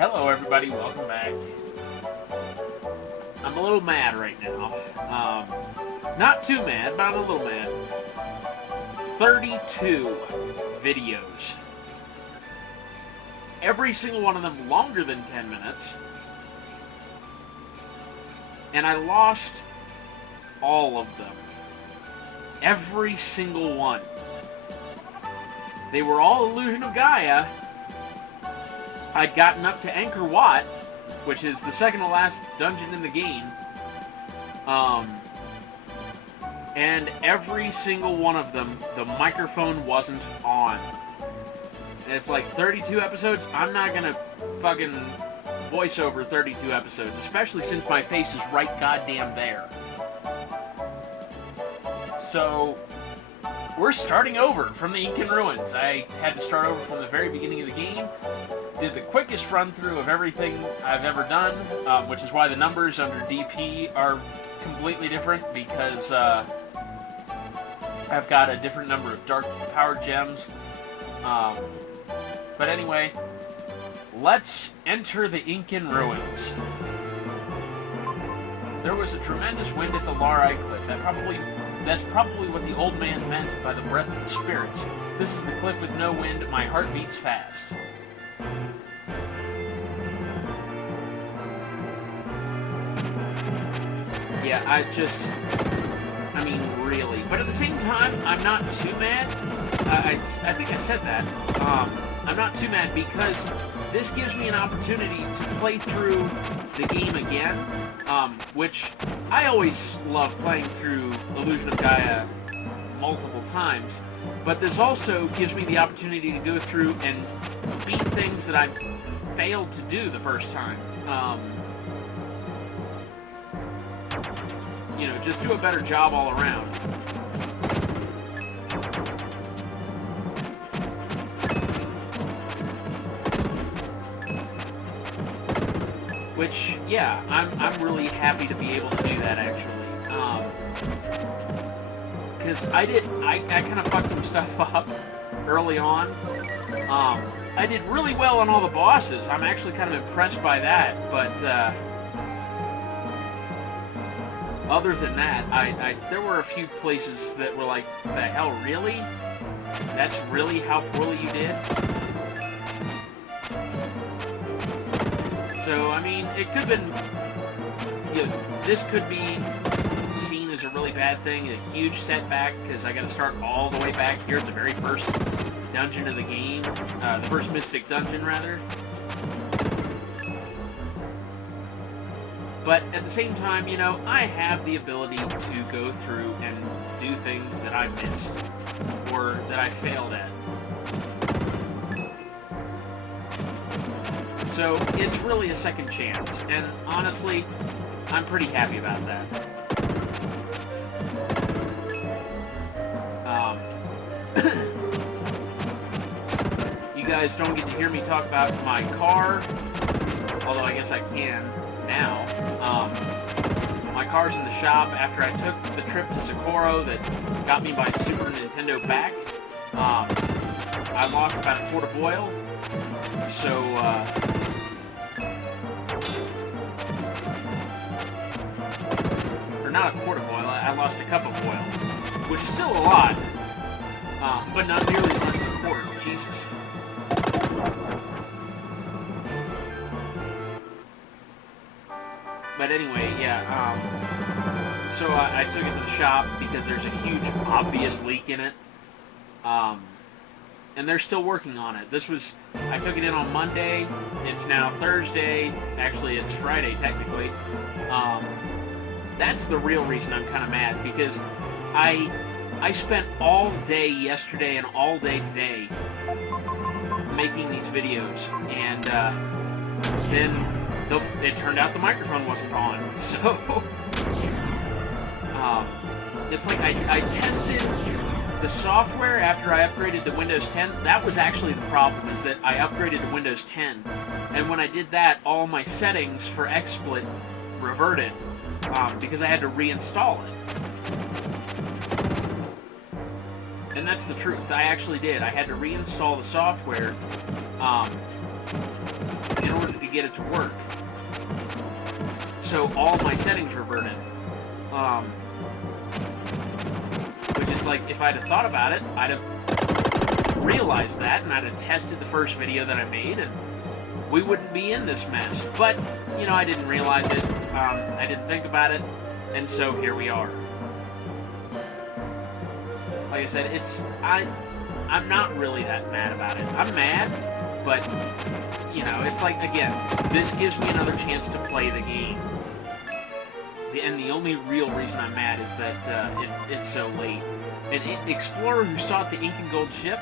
Hello everybody, welcome back. I'm a little mad right now. Not too mad, but I'm a little mad. 32 videos. Every single one of them longer than 10 minutes. And I lost all of them. Every single one. They were all Illusion of Gaia. I'd gotten up to Angkor Wat, which is the second to last dungeon in the game. And every single one of them, the microphone wasn't on. And it's like 32 episodes. I'm not gonna fucking voice over 32 episodes, especially since my face is right goddamn there. So, we're starting over from the Incan Ruins. I had to start over from the very beginning of the game. Did the quickest run-through of everything I've ever done, which is why the numbers under DP are completely different, because I've got a different number of dark power gems. But anyway, let's enter the Incan Ruins. There was a tremendous wind at the Wherein I cliff. That's probably what the old man meant by the breath of the spirits. This is the cliff with no wind. My heart beats fast. Yeah, I mean, really. But at the same time, I'm not too mad. I think I said that. I'm not too mad because this gives me an opportunity to play through the game again, which I always love playing through Illusion of Gaia multiple times. But this also gives me the opportunity to go through and beat things that I failed to do the first time. You know, just do a better job all around. Which, yeah, I'm really happy to be able to do that, actually. Because I kind of fucked some stuff up early on. I did really well on all the bosses. I'm actually kind of impressed by that, but other than that, there were a few places that were like, the hell, really? That's really how poorly you did? So, I mean, it could have been, you know, this could be seen as a really bad thing, a huge setback, because I got to start all the way back here at the very first dungeon of the game, the first Mystic Dungeon, rather. But at the same time, you know, I have the ability to go through and do things that I missed, or that I failed at. So, it's really a second chance, and honestly, I'm pretty happy about that. You guys don't get to hear me talk about my car, although I guess I can now. My car's in the shop after I took the trip to Socorro that got me my Super Nintendo back. I lost about a quart of oil, so or not a quart of oil, I lost a cup of oil, which is still a lot, but not nearly as much as a quart. Jesus. But anyway, yeah, so I took it to the shop because there's a huge, obvious leak in it, and they're still working on it. I took it in on Monday, it's now Thursday, actually it's Friday technically. That's the real reason I'm kind of mad, because I spent all day yesterday and all day today making these videos, and then it turned out the microphone wasn't on, so it's like I tested the software after I upgraded to Windows 10. That was actually the problem, is that I upgraded to Windows 10, and when I did that, all my settings for XSplit reverted, because I had to reinstall it. And that's the truth. I actually did. I had to reinstall the software in order to get it to work. So all my settings reverted. Which is like, if I'd have thought about it, I'd have realized that, and I'd have tested the first video that I made, and we wouldn't be in this mess. But, you know, I didn't realize it. I didn't think about it, and so here we are. Like I said, I'm not really that mad about it. I'm mad, but, you know, it's like, again, this gives me another chance to play the game. And the only real reason I'm mad is that it's so late. An explorer who sought the ink and gold ship,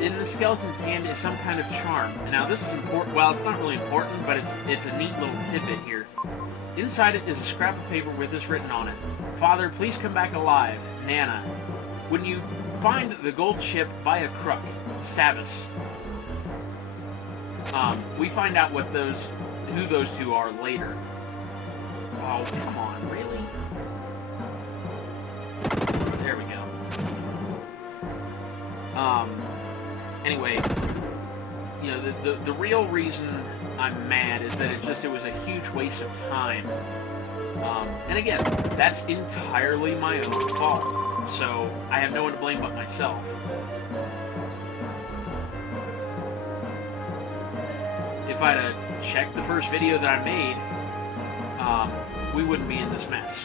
in the skeleton's hand is some kind of charm. And now this is important. Well, it's not really important, but it's a neat little tidbit here. Inside it is a scrap of paper with this written on it: "Father, please come back alive, Nana. When you find the gold ship, buy a crook, Sabbath." We find out who those two are later. Oh, come on, really? There we go. Anyway, you know, the real reason I'm mad is that it was a huge waste of time. And again, that's entirely my own fault. So I have no one to blame but myself. If I'd have checked the first video that I made, we wouldn't be in this mess.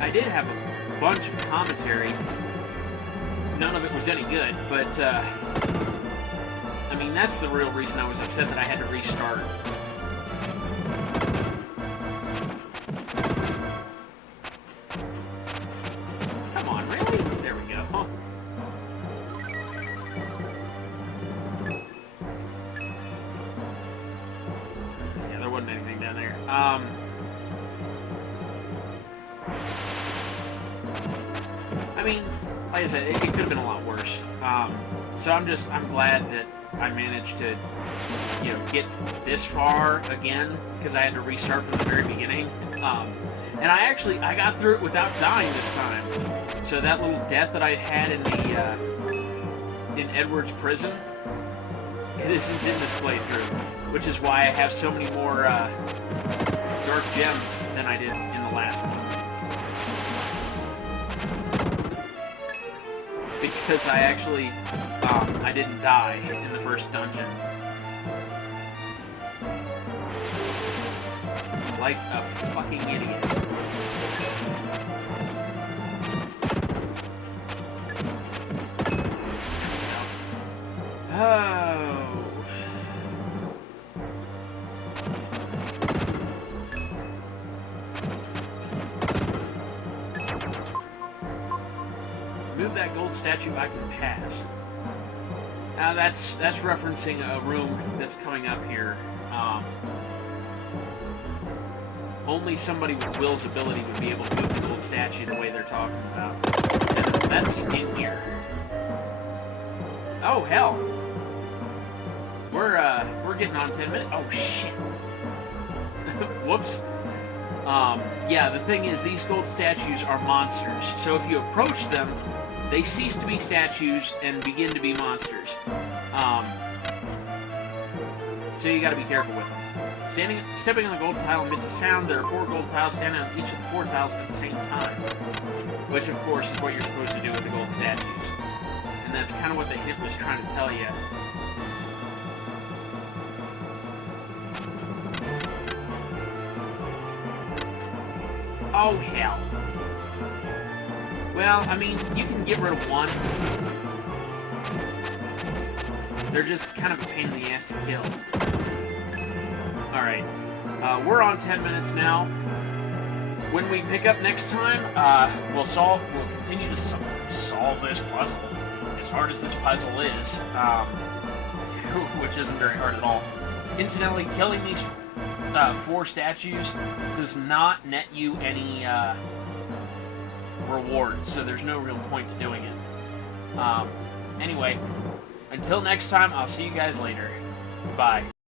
I did have a bunch of commentary. None of it was any good, but, I mean, that's the real reason I was upset that I had to restart. Come on, really? There we go. Huh. Yeah, there wasn't anything down there. I mean, like I said, it could have been a lot worse. So I'm glad that I managed to, you know, get this far again, because I had to restart from the very beginning. And I got through it without dying this time. So that little death that I had in Edward's prison, it isn't in this playthrough, which is why I have so many more dark gems than I did in the last one. Because I actually, I didn't die in the first dungeon. Like a fucking idiot. Oh. Move that gold statue, I can pass. Now that's referencing a room that's coming up here. Only somebody with Will's ability would be able to move the gold statue the way they're talking about. And that's in here. Oh hell! We're getting on 10 minutes. Oh shit! Whoops. Yeah, the thing is, these gold statues are monsters. So if you approach them, they cease to be statues and begin to be monsters. So you gotta be careful with them. Stepping on the gold tile emits a sound. There are 4 gold tiles standing on each of the 4 tiles at the same time. Which, of course, is what you're supposed to do with the gold statues. And that's kind of what the hint was trying to tell you. Oh, hell. Well, I mean, you can get rid of one. They're just kind of a pain in the ass to kill. Alright. We're on 10 minutes now. when we pick up next time, we'll continue to solve this puzzle. As hard as this puzzle is, which isn't very hard at all. Incidentally, killing these 4 statues does not net you any reward, so there's no real point to doing it. Anyway, until next time, I'll see you guys later. Bye.